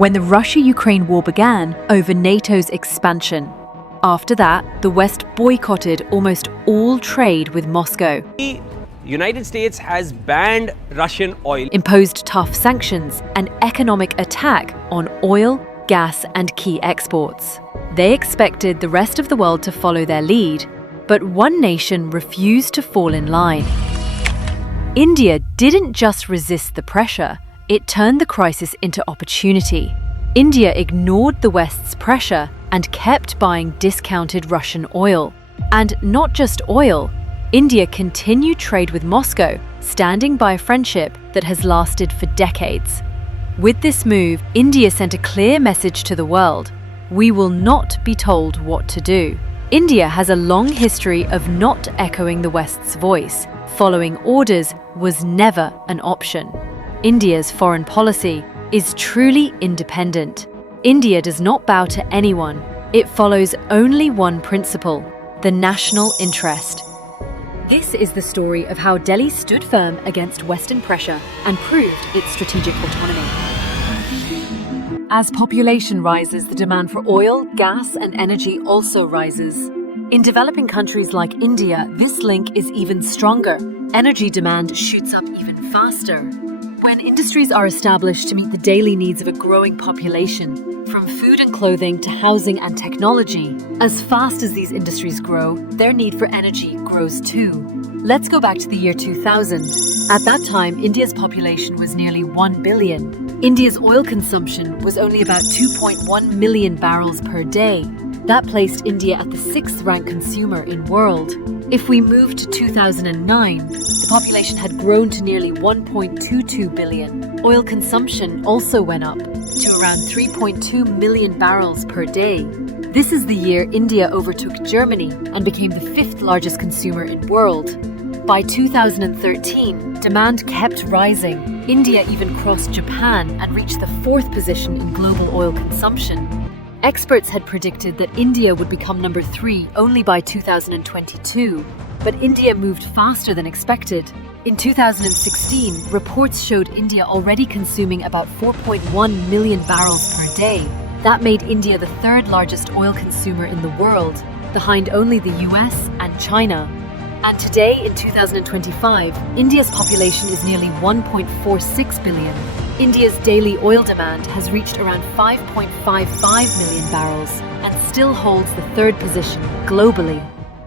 when the Russia-Ukraine war began over NATO's expansion. After that, the West boycotted almost all trade with Moscow. The United States has banned Russian oil, Imposed tough sanctions, an economic attack on oil, gas, and key exports. They expected the rest of the world to follow their lead, but one nation refused to fall in line. India didn't just resist the pressure, it turned the crisis into opportunity. India ignored the West's pressure and kept buying discounted Russian oil. And not just oil, India continued trade with Moscow, standing by a friendship that has lasted for decades. With this move, India sent a clear message to the world: we will not be told what to do. India has a long history of not echoing the West's voice. Following orders was never an option. India's foreign policy is truly independent. India does not bow to anyone. It follows only one principle: the national interest. This is the story of how Delhi stood firm against Western pressure and proved its strategic autonomy. As population rises, the demand for oil, gas, and energy also rises. In developing countries like India, this link is even stronger. Energy demand shoots up even faster. When industries are established to meet the daily needs of a growing population, from food and clothing to housing and technology, as fast as these industries grow, their need for energy grows too. Let's go back to the year 2000. At that time, India's population was nearly 1 billion. India's oil consumption was only about 2.1 million barrels per day. That placed India at the 6th-ranked consumer in world. If we move to 2009, the population had grown to nearly 1.22 billion. Oil consumption also went up to around 3.2 million barrels per day. This is the year India overtook Germany and became the 5th largest consumer in world. By 2013, demand kept rising. India even crossed Japan and reached the 4th position in global oil consumption. Experts had predicted that India would become number 3 only by 2022, but India moved faster than expected. In 2016, reports showed India already consuming about 4.1 million barrels per day. That made India the 3rd largest oil consumer in the world, behind only the US and China. And today, in 2025, India's population is nearly 1.46 billion. India's daily oil demand has reached around 5.55 million barrels and still holds the 3rd position globally.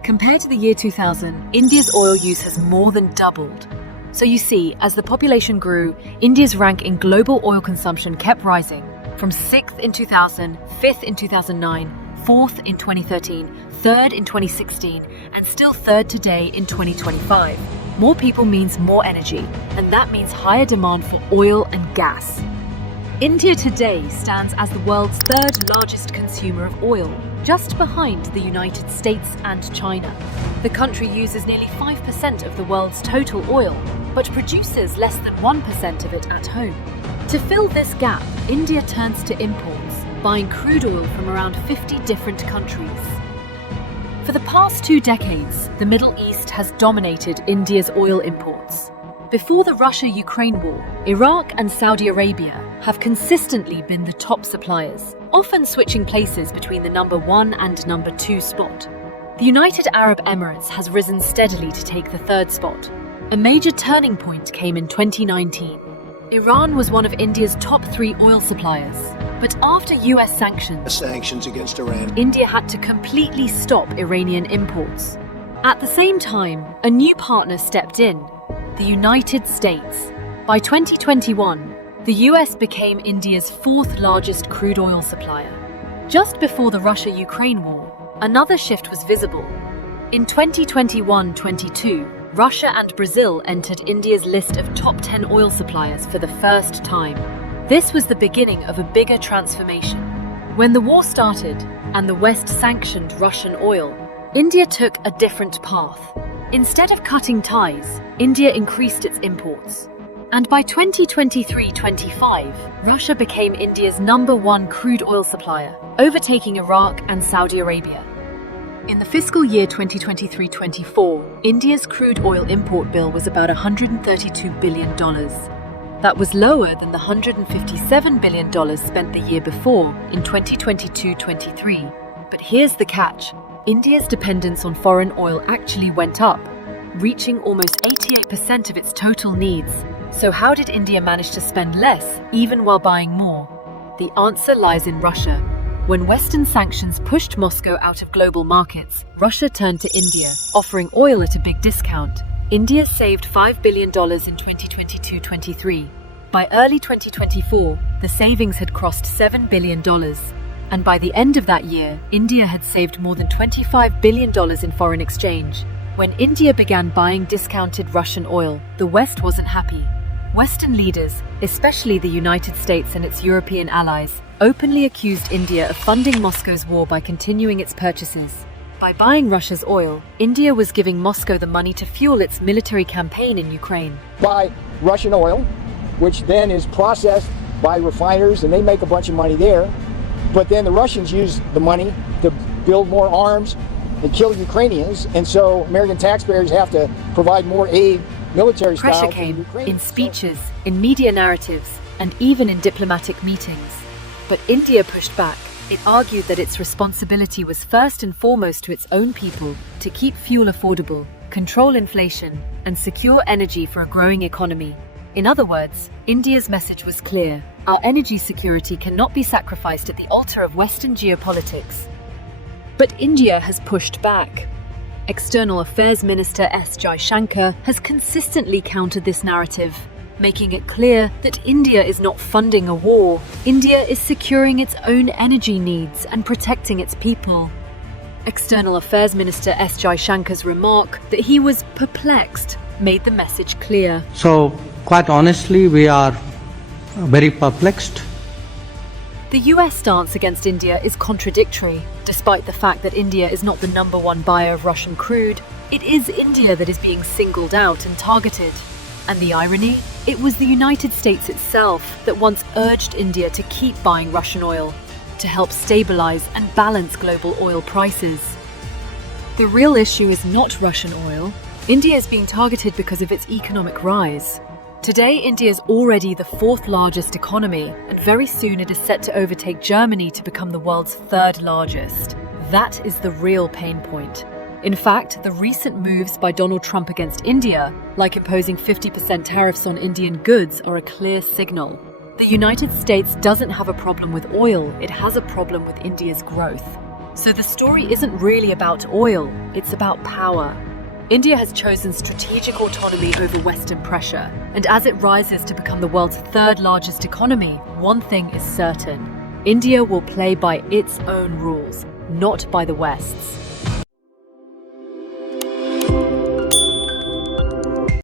Compared to the year 2000, India's oil use has more than doubled. So you see, as the population grew, India's rank in global oil consumption kept rising, from 6th in 2000, 5th in 2009, 4th in 2013, 3rd in 2016, and still 3rd today in 2025. More people means more energy, and that means higher demand for oil and gas. India today stands as the world's 3rd largest consumer of oil, just behind the United States and China. The country uses nearly 5% of the world's total oil, but produces less than 1% of it at home. To fill this gap, India turns to imports, buying crude oil from around 50 different countries. For the past 2 decades, the Middle East has dominated India's oil imports. Before the Russia-Ukraine war, Iraq and Saudi Arabia have consistently been the top suppliers, often switching places between the number 1 and number 2 spot. The United Arab Emirates has risen steadily to take the 3rd spot. A major turning point came in 2019. Iran was one of India's top 3 oil suppliers. But after US sanctions against Iran, India had to completely stop Iranian imports. At the same time, a new partner stepped in, the United States. By 2021, the US became India's 4th largest crude oil supplier. Just before the Russia-Ukraine war, another shift was visible. In 2021-22, Russia and Brazil entered India's list of top 10 oil suppliers for the first time. This was the beginning of a bigger transformation. When the war started and the West sanctioned Russian oil, India took a different path. Instead of cutting ties, India increased its imports. And by 2023-25, Russia became India's number 1 crude oil supplier, overtaking Iraq and Saudi Arabia. In the fiscal year 2023-24, India's crude oil import bill was about $132 billion. That was lower than the $157 billion spent the year before, in 2022-23. But here's the catch. India's dependence on foreign oil actually went up, reaching almost 88% of its total needs. So how did India manage to spend less, even while buying more? The answer lies in Russia. When Western sanctions pushed Moscow out of global markets, Russia turned to India, offering oil at a big discount. India saved $5 billion in 2022-23. By early 2024, the savings had crossed $7 billion. And by the end of that year, India had saved more than $25 billion in foreign exchange. When India began buying discounted Russian oil, the West wasn't happy. Western leaders, especially the United States and its European allies, openly accused India of funding Moscow's war by continuing its purchases. By buying Russia's oil, India was giving Moscow the money to fuel its military campaign in Ukraine. Buy Russian oil, which then is processed by refiners, and they make a bunch of money there. But then the Russians use the money to build more arms and kill Ukrainians, and so American taxpayers have to provide more aid, military style. Pressure came in speeches, in media narratives, and even in diplomatic meetings. But India pushed back. It argued that its responsibility was first and foremost to its own people, to keep fuel affordable, control inflation, and secure energy for a growing economy. In other words, India's message was clear. Our energy security cannot be sacrificed at the altar of Western geopolitics. But India has pushed back. External Affairs Minister S. Jaishankar has consistently countered this narrative, making it clear that India is not funding a war. India is securing its own energy needs and protecting its people. External Affairs Minister S. Jaishankar's remark that he was perplexed made the message clear. So, quite honestly, we are very perplexed. The US stance against India is contradictory. Despite the fact that India is not the #1 buyer of Russian crude, it is India that is being singled out and targeted. And the irony? It was the United States itself that once urged India to keep buying Russian oil, to help stabilize and balance global oil prices. The real issue is not Russian oil. India is being targeted because of its economic rise. Today, India is already the 4th largest economy, and very soon it is set to overtake Germany to become the world's 3rd largest. That is the real pain point. In fact, the recent moves by Donald Trump against India, like imposing 50% tariffs on Indian goods, are a clear signal. The United States doesn't have a problem with oil, it has a problem with India's growth. So the story isn't really about oil, it's about power. India has chosen strategic autonomy over Western pressure, and as it rises to become the world's 3rd largest economy, one thing is certain. India will play by its own rules, not by the West's.